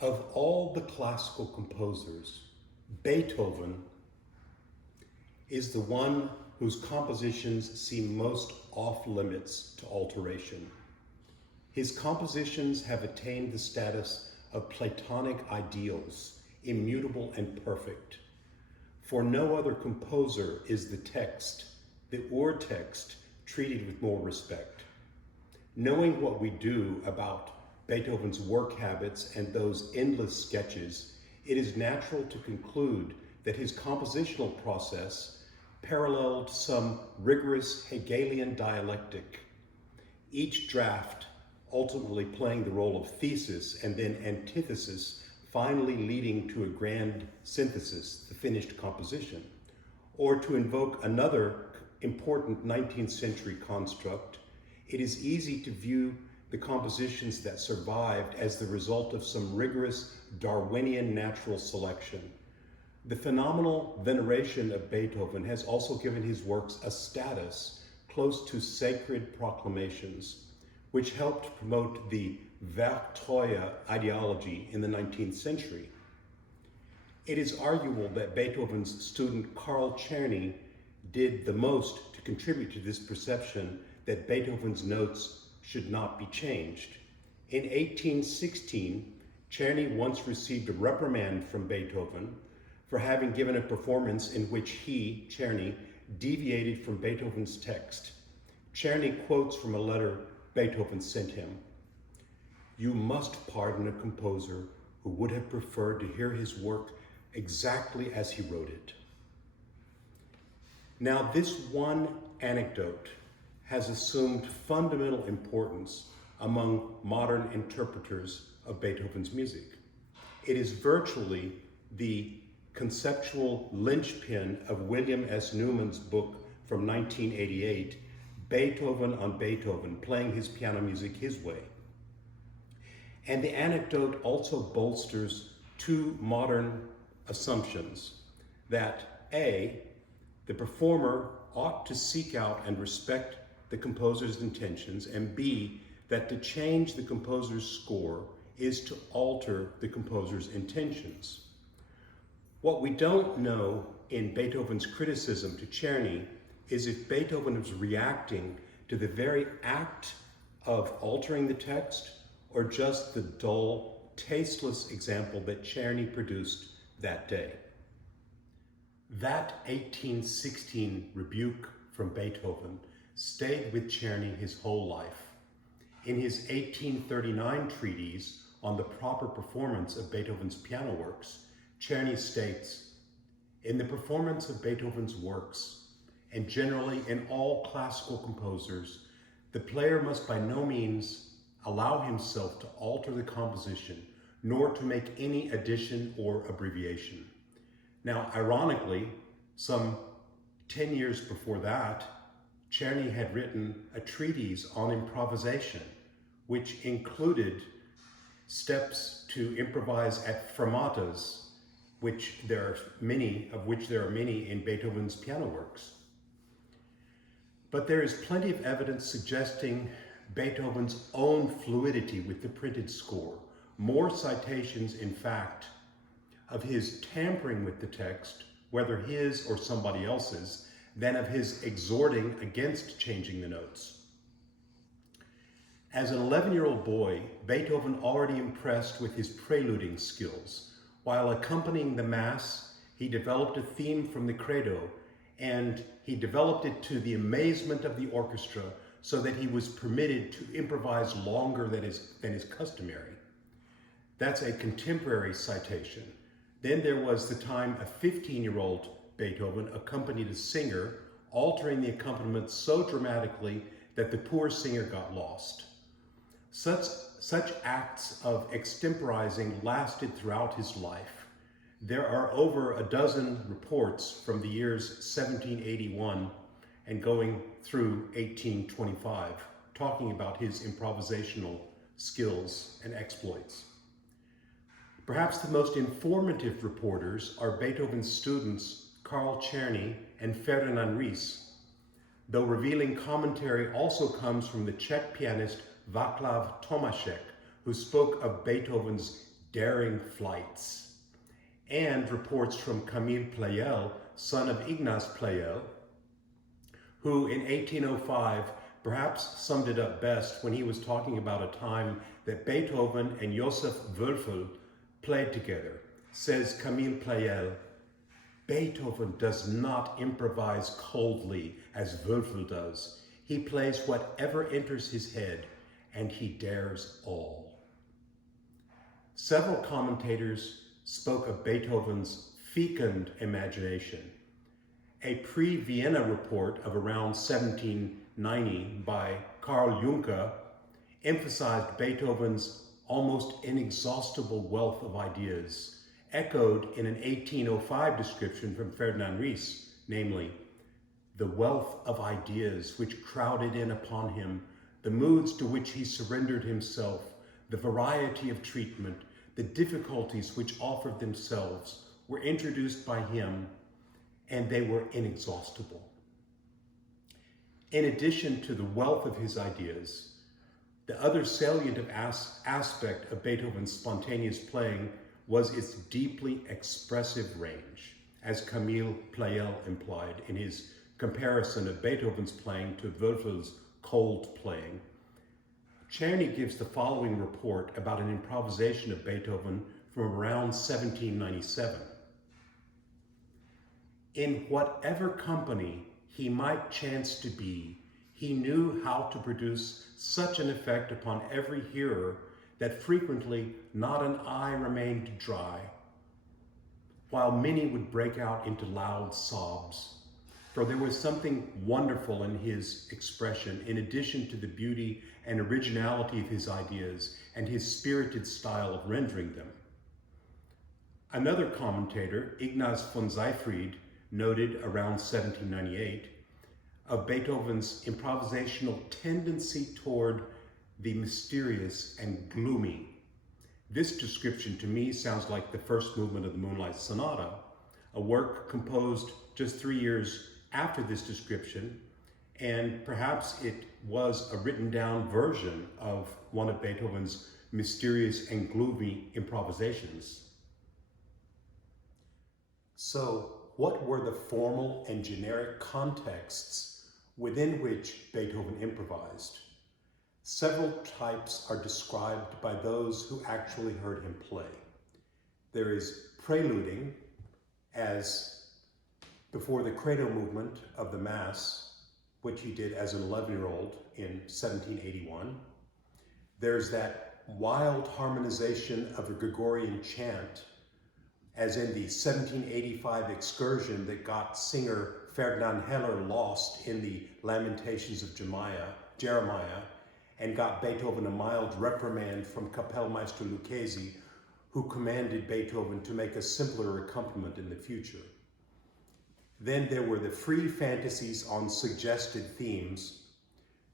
Of all the classical composers, Beethoven is the one whose compositions seem most off limits to alteration. His compositions have attained the status of Platonic ideals, immutable and perfect. For no other composer is the text, the ur-text, treated with more respect. Knowing what we do about Beethoven's work habits and those endless sketches, it is natural to conclude that his compositional process paralleled some rigorous Hegelian dialectic, each draft ultimately playing the role of thesis and then antithesis, finally leading to a grand synthesis, the finished composition. Or to invoke another important 19th century construct, it is easy to view the compositions that survived as the result of some rigorous Darwinian natural selection. The phenomenal veneration of Beethoven has also given his works a status close to sacred proclamations, which helped promote the Werktreue ideology in the 19th century. It is arguable that Beethoven's student Carl Czerny did the most to contribute to this perception that Beethoven's notes should not be changed. In 1816, Czerny once received a reprimand from Beethoven for having given a performance in which he, Czerny, deviated from Beethoven's text. Czerny quotes from a letter Beethoven sent him. "You must pardon a composer who would have preferred to hear his work exactly as he wrote it." Now, this one anecdote has assumed fundamental importance among modern interpreters of Beethoven's music. It is virtually the conceptual linchpin of William S. Newman's book from 1988, Beethoven on Beethoven, playing his piano music his way. And the anecdote also bolsters two modern assumptions: that A, the performer ought to seek out and respect the composer's intentions, and B, that to change the composer's score is to alter the composer's intentions. What we don't know in Beethoven's criticism to Czerny is if Beethoven was reacting to the very act of altering the text or just the dull, tasteless example that Czerny produced that day. That 1816 rebuke from Beethoven stayed with Czerny his whole life. In his 1839 treatise on the proper performance of Beethoven's piano works, Czerny states, "In the performance of Beethoven's works, and generally in all classical composers, the player must by no means allow himself to alter the composition, nor to make any addition or abbreviation." Now, ironically, some 10 years before that, Czerny had written a treatise on improvisation, which included steps to improvise at fermatas, which there are many in Beethoven's piano works. But there is plenty of evidence suggesting Beethoven's own fluidity with the printed score. More citations, in fact, of his tampering with the text, whether his or somebody else's, than of his exhorting against changing the notes. As an 11-year-old boy, Beethoven already impressed with his preluding skills. While accompanying the Mass, he developed a theme from the Credo, and he developed it to the amazement of the orchestra so that he was permitted to improvise longer than is customary. That's a contemporary citation. Then there was the time a 15-year-old Beethoven accompanied a singer, altering the accompaniment so dramatically that the poor singer got lost. Such acts of extemporizing lasted throughout his life. There are over a dozen reports from the years 1781 and going through 1825, talking about his improvisational skills and exploits. Perhaps the most informative reporters are Beethoven's students Carl Czerny and Ferdinand Ries, though revealing commentary also comes from the Czech pianist Václav Tomášek, who spoke of Beethoven's daring flights, and reports from Camille Pleyel, son of Ignaz Pleyel, who in 1805 perhaps summed it up best when he was talking about a time that Beethoven and Joseph Wölfel played together. Says Camille Pleyel, "Beethoven does not improvise coldly as Wölfel does. He plays whatever enters his head, and he dares all." Several commentators spoke of Beethoven's fecund imagination. A pre-Vienna report of around 1790 by Karl Juncker emphasized Beethoven's almost inexhaustible wealth of ideas, echoed in an 1805 description from Ferdinand Ries, namely, "The wealth of ideas which crowded in upon him, the moods to which he surrendered himself, the variety of treatment, the difficulties which offered themselves were introduced by him, and they were inexhaustible." In addition to the wealth of his ideas, the other salient aspect of Beethoven's spontaneous playing was its deeply expressive range, as Camille Pleyel implied in his comparison of Beethoven's playing to Wölfel's cold playing. Czerny gives the following report about an improvisation of Beethoven from around 1797. "In whatever company he might chance to be, he knew how to produce such an effect upon every hearer that frequently not an eye remained dry, while many would break out into loud sobs. For there was something wonderful in his expression, in addition to the beauty and originality of his ideas and his spirited style of rendering them." Another commentator, Ignaz von Seyfried, noted around 1798 of Beethoven's improvisational tendency toward the mysterious and gloomy. This description to me sounds like the first movement of the Moonlight Sonata, a work composed just 3 years after this description, and perhaps it was a written down version of one of Beethoven's mysterious and gloomy improvisations. So, what were the formal and generic contexts within which Beethoven improvised? Several types are described by those who actually heard him play. There is preluding, as before the credo movement of the Mass, which he did as an 11-year-old in 1781. There's that wild harmonization of a Gregorian chant, as in the 1785 excursion that got singer Ferdinand Heller lost in the Lamentations of Jeremiah, and got Beethoven a mild reprimand from Kapellmeister Lucchesi, who commanded Beethoven to make a simpler accompaniment in the future. Then there were the free fantasies on suggested themes.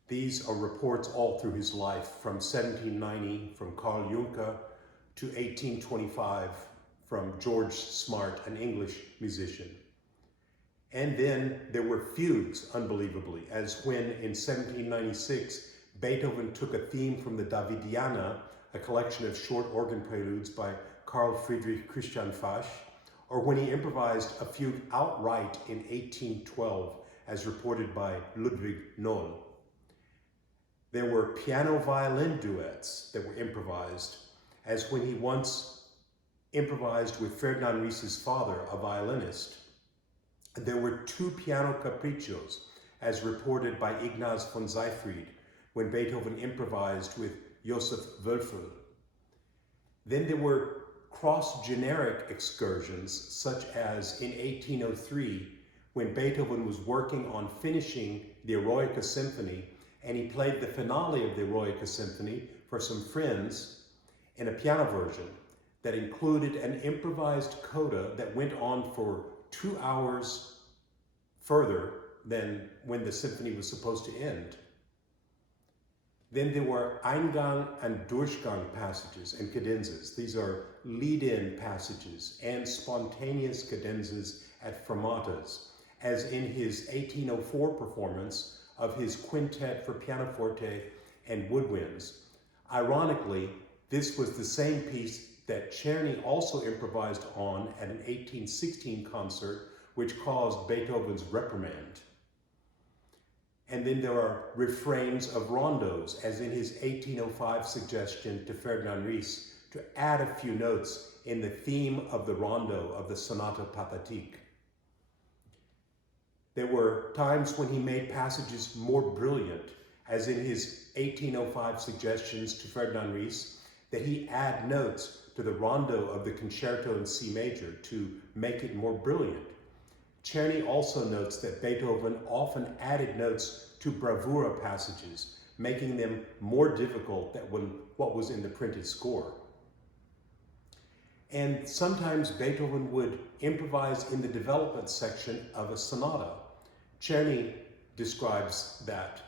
These are reports all through his life, from 1790 from Karl Juncker to 1825 from George Smart, an English musician. And then there were fugues, unbelievably, as when in 1796 Beethoven took a theme from the Davidiana, a collection of short organ preludes by Carl Friedrich Christian Fasch, or when he improvised a fugue outright in 1812, as reported by Ludwig Noll. There were piano-violin duets that were improvised, as when he once improvised with Ferdinand Ries's father, a violinist. There were 2 piano capriccios, as reported by Ignaz von Seyfried, when Beethoven improvised with Joseph Wölfel. Then there were cross-generic excursions, such as in 1803, when Beethoven was working on finishing the Eroica Symphony, and he played the finale of the Eroica Symphony for some friends in a piano version that included an improvised coda that went on for 2 hours further than when the symphony was supposed to end. Then there were Eingang and Durchgang passages and cadenzas. These are lead-in passages and spontaneous cadenzas at fermatas, as in his 1804 performance of his quintet for pianoforte and woodwinds. Ironically, this was the same piece that Czerny also improvised on at an 1816 concert, which caused Beethoven's reprimand. And then there are refrains of rondos, as in his 1805 suggestion to Ferdinand Ries to add a few notes in the theme of the rondo of the Sonata Pathétique. There were times when he made passages more brilliant, as in his 1805 suggestions to Ferdinand Ries, that he add notes to the rondo of the concerto in C major to make it more brilliant. Czerny also notes that Beethoven often added notes to bravura passages, making them more difficult than what was in the printed score. And sometimes Beethoven would improvise in the development section of a sonata. Czerny describes that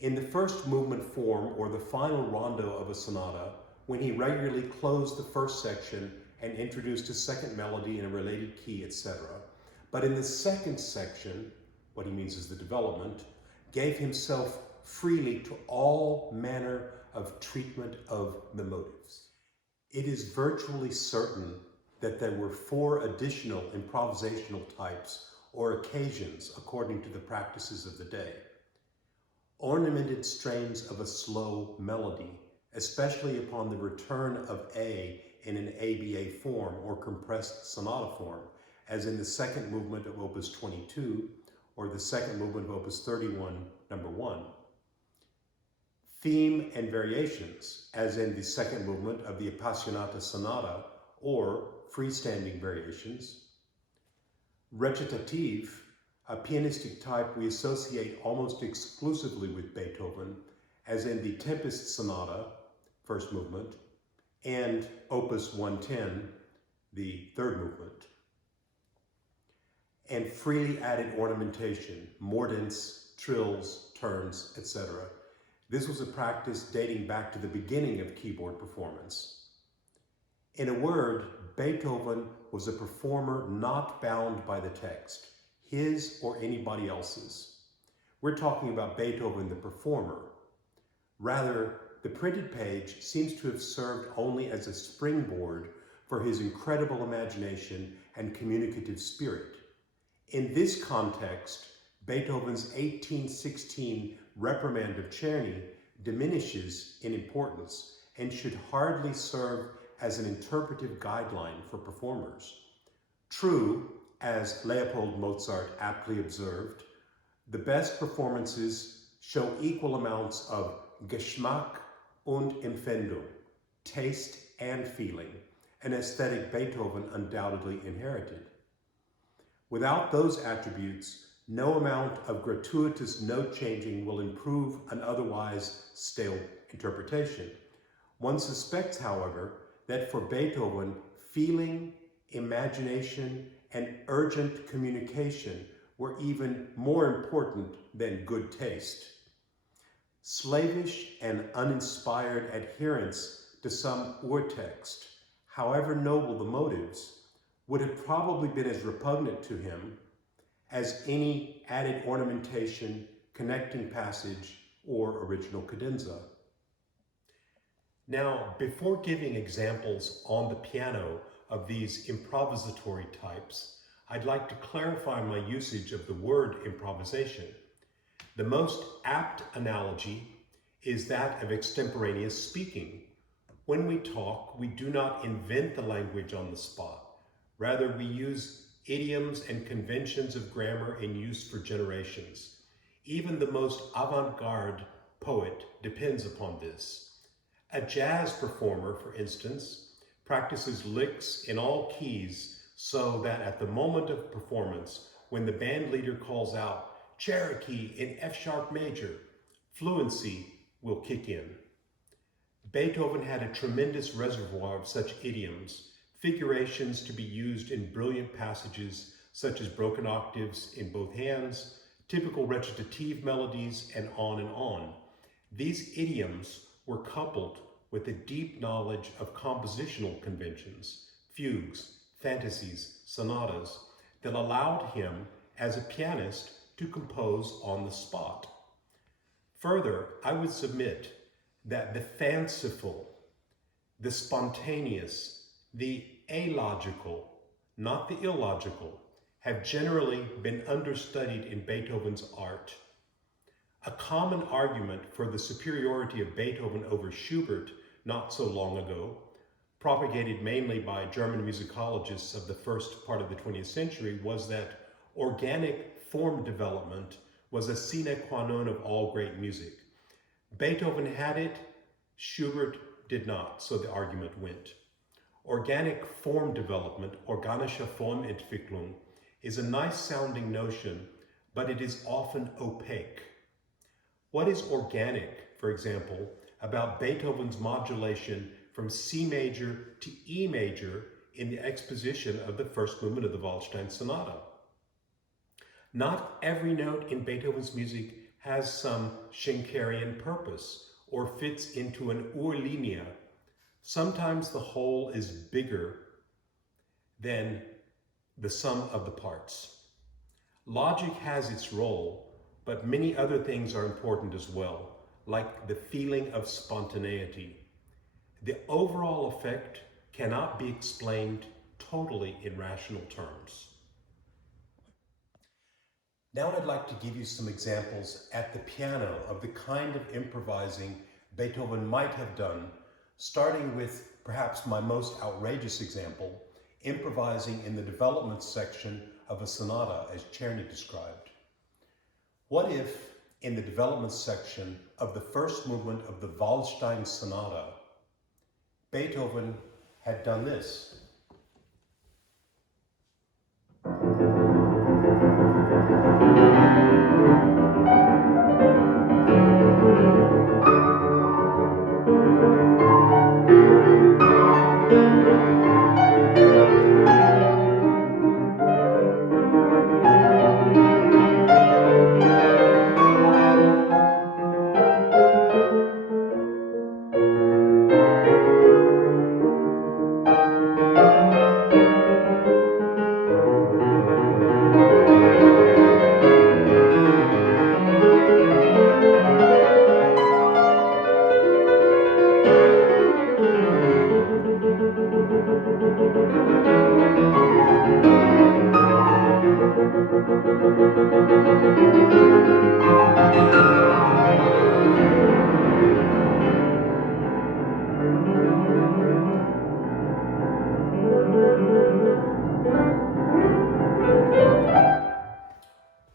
in the first movement form or the final rondo of a sonata, when he regularly closed the first section and introduced a second melody in a related key, etc. But in the second section, what he means is the development, gave himself freely to all manner of treatment of the motives. It is virtually certain that there were 4 additional improvisational types or occasions according to the practices of the day. Ornamented strains of a slow melody, especially upon the return of A in an ABA form or compressed sonata form, as in the second movement of Opus 22 or the second movement of Opus 31, number 1. Theme and variations, as in the second movement of the Appassionata Sonata or freestanding variations. Recitative, a pianistic type we associate almost exclusively with Beethoven, as in the Tempest Sonata, first movement, and Opus 110, the third movement. And freely added ornamentation, mordents, trills, turns, etc. This was a practice dating back to the beginning of keyboard performance. In a word, Beethoven was a performer not bound by the text, his or anybody else's. We're talking about Beethoven the performer. Rather, the printed page seems to have served only as a springboard for his incredible imagination and communicative spirit. In this context, Beethoven's 1816 reprimand of Czerny diminishes in importance and should hardly serve as an interpretive guideline for performers. True, as Leopold Mozart aptly observed, the best performances show equal amounts of Geschmack und Empfindung, taste and feeling, an aesthetic Beethoven undoubtedly inherited. Without those attributes, no amount of gratuitous note changing will improve an otherwise stale interpretation. One suspects, however, that for Beethoven, feeling, imagination, and urgent communication were even more important than good taste. Slavish and uninspired adherence to some urtext, however noble the motives, would have probably been as repugnant to him as any added ornamentation, connecting passage, or original cadenza. Now, before giving examples on the piano of these improvisatory types, I'd like to clarify my usage of the word improvisation. The most apt analogy is that of extemporaneous speaking. When we talk, we do not invent the language on the spot. Rather, we use idioms and conventions of grammar in use for generations. Even the most avant-garde poet depends upon this. A jazz performer, for instance, practices licks in all keys so that at the moment of performance, when the band leader calls out Cherokee in F-sharp major, fluency will kick in. Beethoven had a tremendous reservoir of such idioms, figurations to be used in brilliant passages such as broken octaves in both hands, typical recitative melodies, and on and on. These idioms were coupled with a deep knowledge of compositional conventions, fugues, fantasies, sonatas, that allowed him, as a pianist, to compose on the spot. Further, I would submit that the fanciful, the spontaneous, The alogical, not the illogical, have generally been understudied in Beethoven's art. A common argument for the superiority of Beethoven over Schubert not so long ago, propagated mainly by German musicologists of the first part of the 20th century, was that organic form development was a sine qua non of all great music. Beethoven had it, Schubert did not, so the argument went. Organic form development, organische Formentwicklung, is a nice sounding notion, but it is often opaque. What is organic, for example, about Beethoven's modulation from C major to E major in the exposition of the first movement of the Waldstein Sonata? Not every note in Beethoven's music has some Schenkerian purpose or fits into an Urlinie. Sometimes the whole is bigger than the sum of the parts. Logic has its role, but many other things are important as well, like the feeling of spontaneity. The overall effect cannot be explained totally in rational terms. Now I'd like to give you some examples at the piano of the kind of improvising Beethoven might have done, starting with perhaps my most outrageous example, improvising in the development section of a sonata as Czerny described. What if, in the development section of the first movement of the Waldstein Sonata, Beethoven had done this?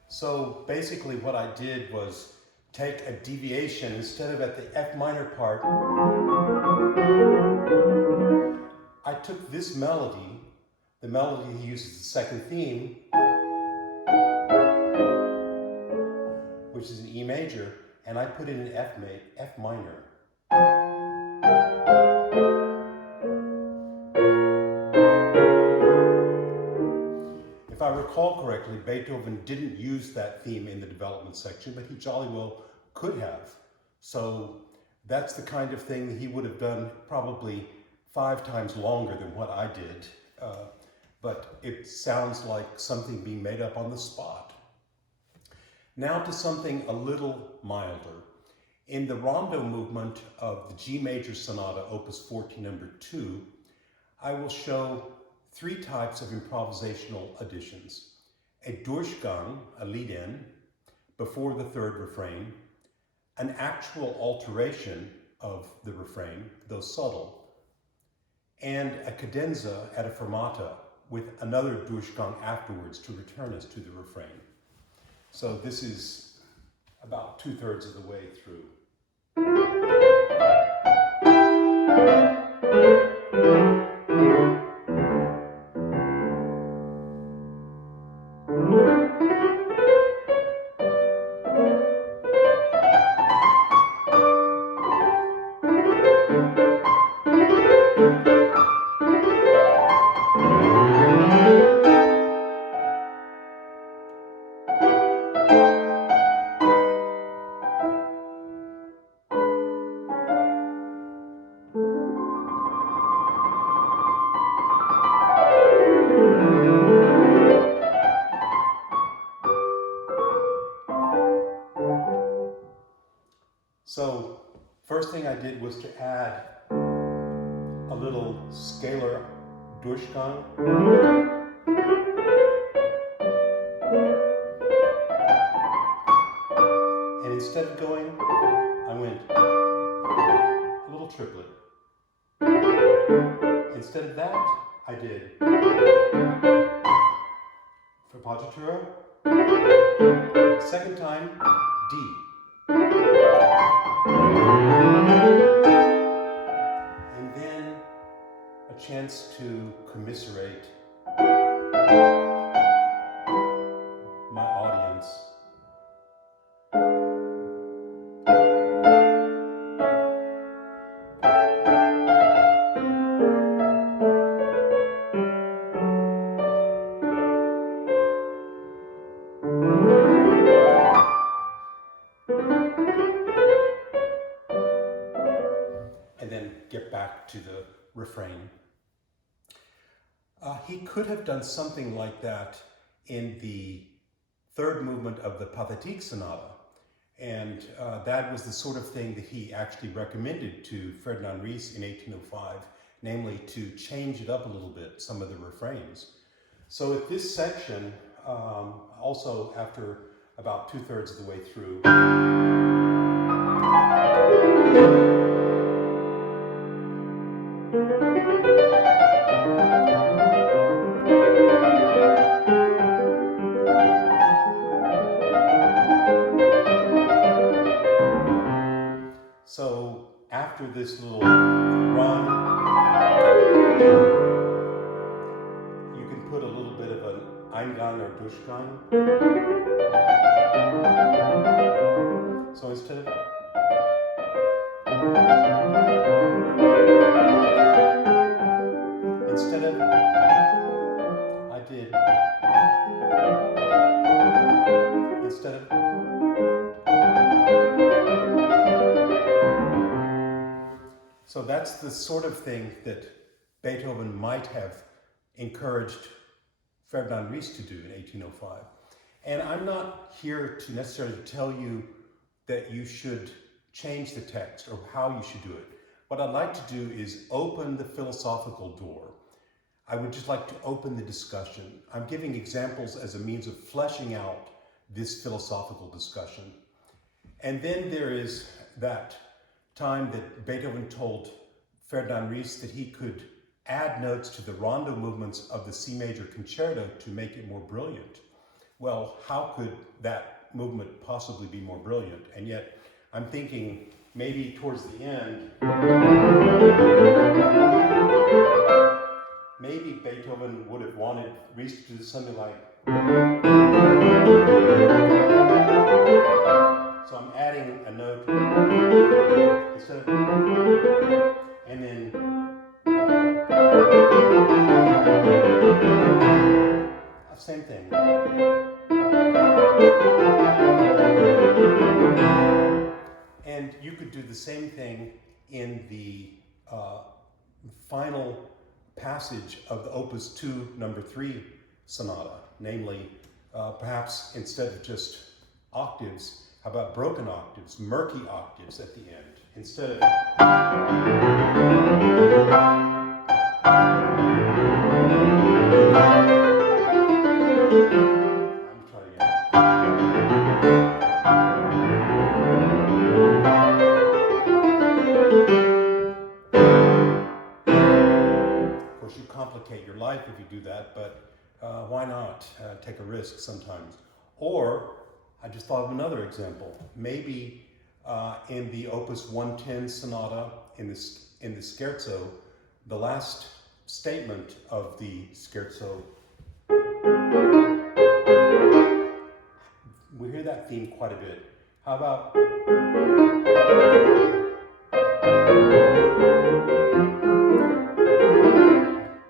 So basically what I did was take a deviation. Instead of at the F minor part, I took this melody, the melody he uses the second theme, which is an E major, and I put it in F minor. If I recall correctly, Beethoven didn't use that theme in the development section, but he jolly well could have. So that's the kind of thing that he would have done probably 5 times longer than what I did. But it sounds like something being made up on the spot. Now to something a little milder. In the rondo movement of the G major sonata, opus 14, number 2, I will show 3 types of improvisational additions. A Durchgang, a lead-in, before the third refrain, an actual alteration of the refrain, though subtle, and a cadenza at a fermata with another Durchgang afterwards to return us to the refrain. So this is about 2/3 of the way through. So first thing I did was to add a little scalar Durchgang. And instead of going, I went a little triplet. Instead of that, I did Freppaggiatura. Second time, D. And then a chance to commiserate my audience. And then get back to the refrain. He could have done something like that in the third movement of the Pathétique Sonata. And that was the sort of thing that he actually recommended to Ferdinand Ries in 1805, namely to change it up a little bit, some of the refrains. So at this section, also after about 2/3 of the way through, so after this little run, you can put a little bit of an Eingang or Durchgang. So instead of I did instead of so that's the sort of thing that Beethoven might have encouraged Ferdinand Ries to do in 1805. And I'm not here to necessarily tell you that you should change the text or how you should do it. What I'd like to do is open the philosophical door. I would just like to open the discussion. I'm giving examples as a means of fleshing out this philosophical discussion. And then there is that time that Beethoven told Ferdinand Ries that he could add notes to the rondo movements of the C major concerto to make it more brilliant. Well, how could that movement possibly be more brilliant? And yet, I'm thinking maybe towards the end, maybe Beethoven would have wanted Ries to do something like. So I'm adding a note instead of, and then same thing. And you could do the same thing in the final passage of the Opus 2, number 3 sonata, namely, perhaps instead of just octaves, how about broken octaves, murky octaves at the end, instead of. Complicate your life if you do that, but why not take a risk sometimes? Or I just thought of another example. Maybe in the Opus 110 Sonata in the Scherzo, the last statement of the Scherzo, we hear that theme quite a bit. How about?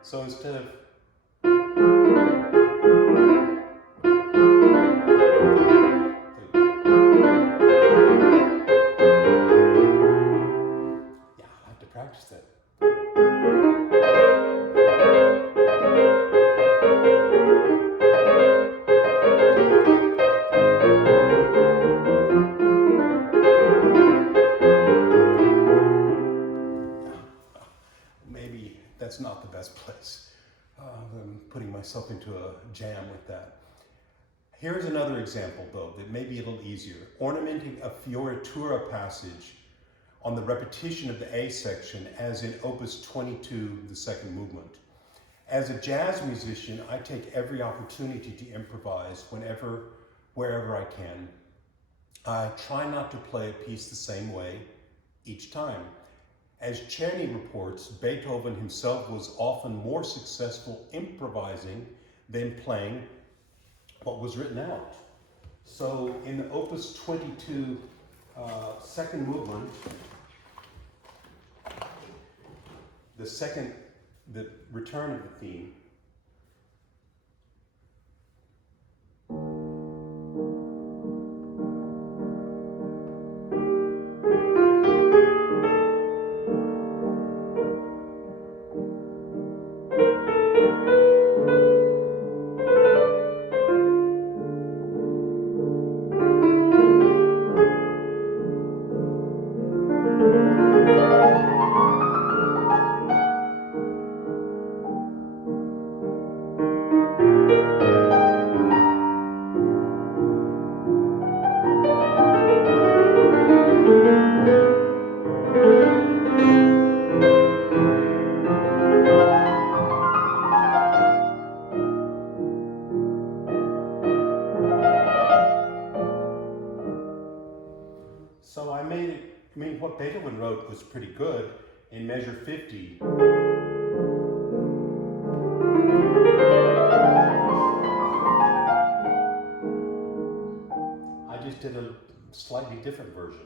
So instead of I'll have to practice that. Maybe that's not the best place. putting myself into a jam with that. Here's another example, though, that may be a little easier. Ornamenting a fioritura passage on the repetition of the A section, as in Opus 22, the second movement. As a jazz musician, I take every opportunity to improvise wherever I can. I try not to play a piece the same way each time. As Czerny reports, Beethoven himself was often more successful improvising than playing what was written out. So in the Opus 22 second movement, the return of the theme, so what Beethoven wrote was pretty good in measure 50. I just did a slightly different version.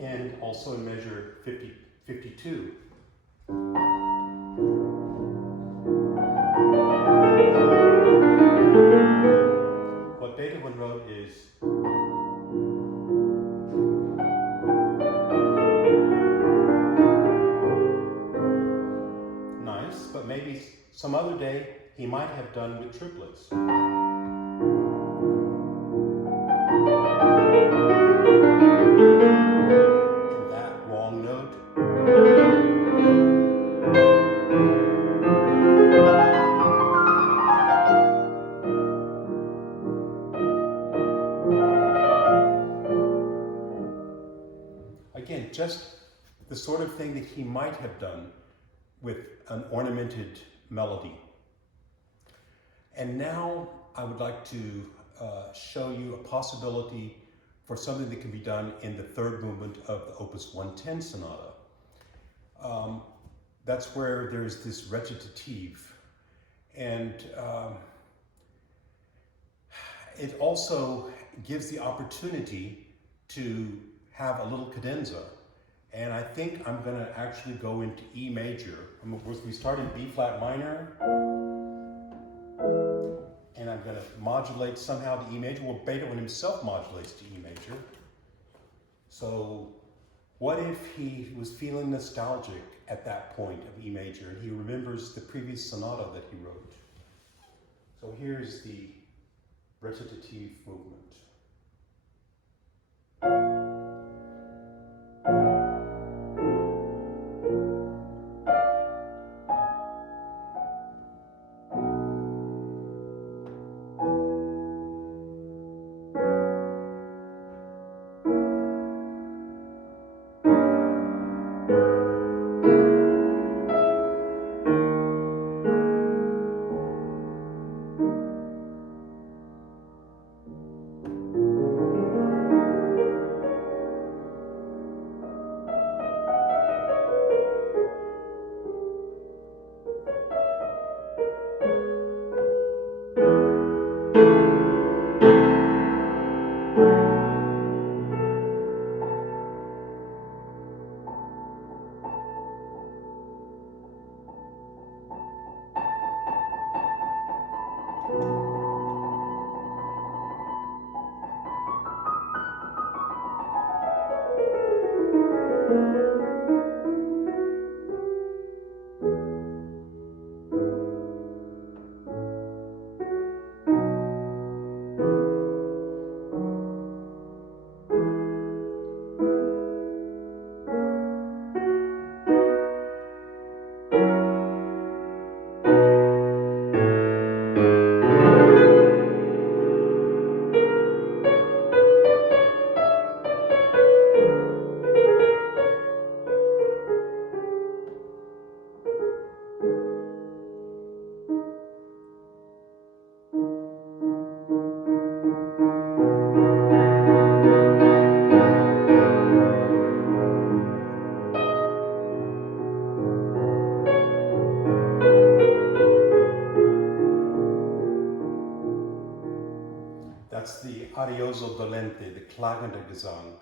And also in measure 52. What Beethoven wrote is nice, but maybe some other day he might have done with triplets. And that wrong note. Again, just the sort of thing that he might have done with an ornamented melody. And now I would like to show you a possibility for something that can be done in the third movement of the Opus 110 Sonata. That's where there's this recitative, and it also gives the opportunity to have a little cadenza. And I think I'm going to actually go into E major. We start in B flat minor, and I'm going to modulate somehow to E major. Well, Beethoven himself modulates to E major. So what if he was feeling nostalgic at that point of E major, and he remembers the previous sonata that he wrote? So here's the recitative movement. furioso dolente, the klagende Gesang.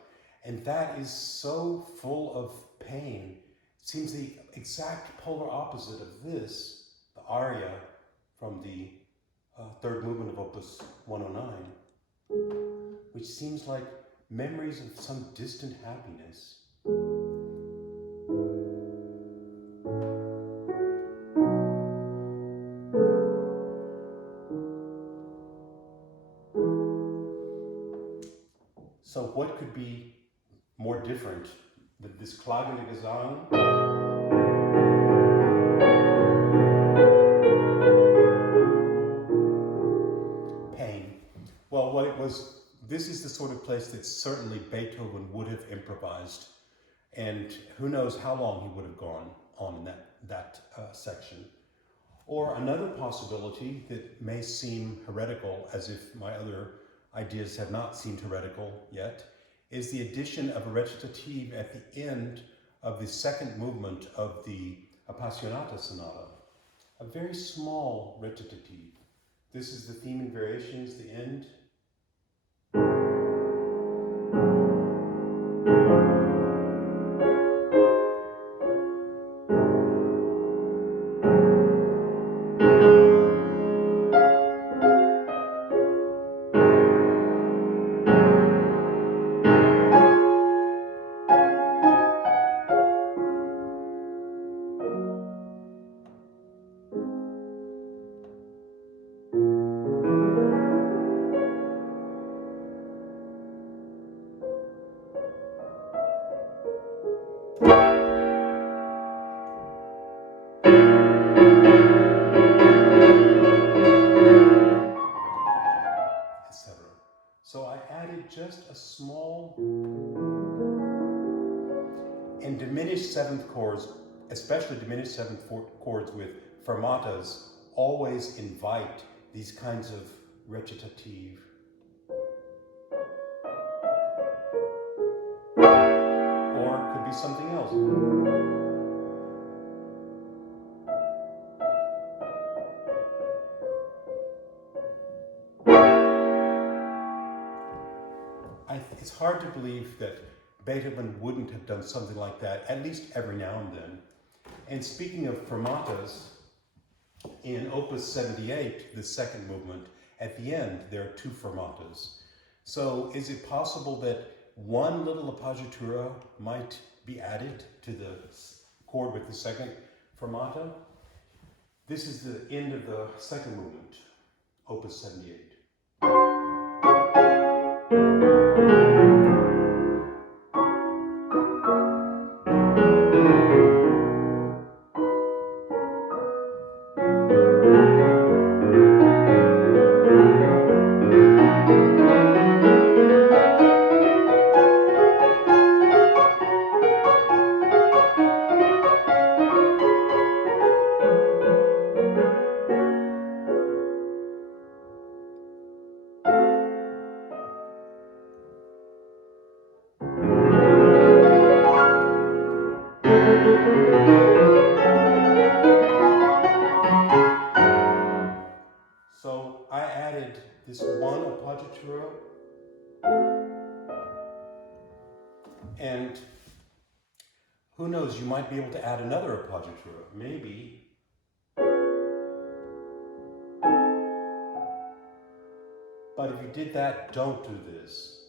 And that is so full of pain. It seems the exact polar opposite of this, the aria from the third movement of Opus 109, which seems like memories of some distant happiness. So what could be more different with this klagende Gesang? Pain. Well, what it was, this is the sort of place that certainly Beethoven would have improvised, and who knows how long he would have gone on in that section. Or another possibility that may seem heretical, as if my other ideas have not seemed heretical yet, is the addition of a recitative at the end of the second movement of the Appassionata Sonata. A very small recitative. This is the theme and variations, the end. So I added just a small and diminished seventh chords, especially diminished seventh chords with fermatas, always invite these kinds of recitative. Or it could be something else. It's hard to believe that Beethoven wouldn't have done something like that, at least every now and then. And speaking of fermatas, in Opus 78, the second movement, at the end, there are two fermatas. So is it possible that one little appoggiatura might be added to the chord with the second fermata? This is the end of the second movement, Opus 78. So I added this one appoggiatura, and who knows, you might be able to add another appoggiatura, maybe. But if you did that, don't do this.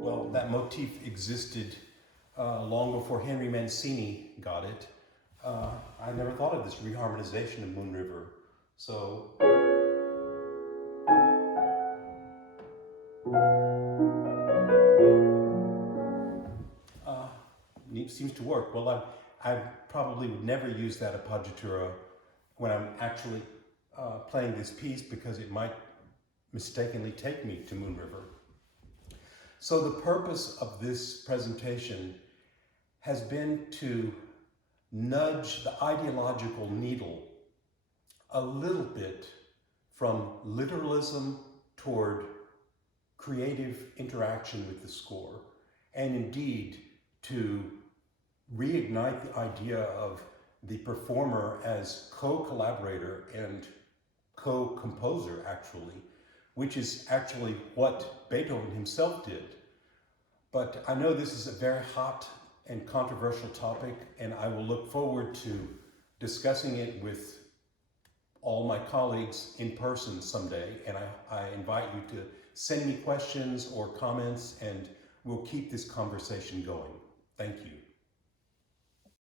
Well, that motif existed long before Henry Mancini got it. I never thought of this reharmonization of Moon River. So seems to work. Well, I probably would never use that appoggiatura when I'm actually playing this piece, because it might mistakenly take me to Moon River. So the purpose of this presentation has been to nudge the ideological needle a little bit from literalism toward creative interaction with the score, and indeed to reignite the idea of the performer as co-collaborator and co-composer, actually, which is actually what Beethoven himself did. But I know this is a very hot and controversial topic, and I will look forward to discussing it with all my colleagues in person someday. And I invite you to send me questions or comments, and we'll keep this conversation going. Thank you.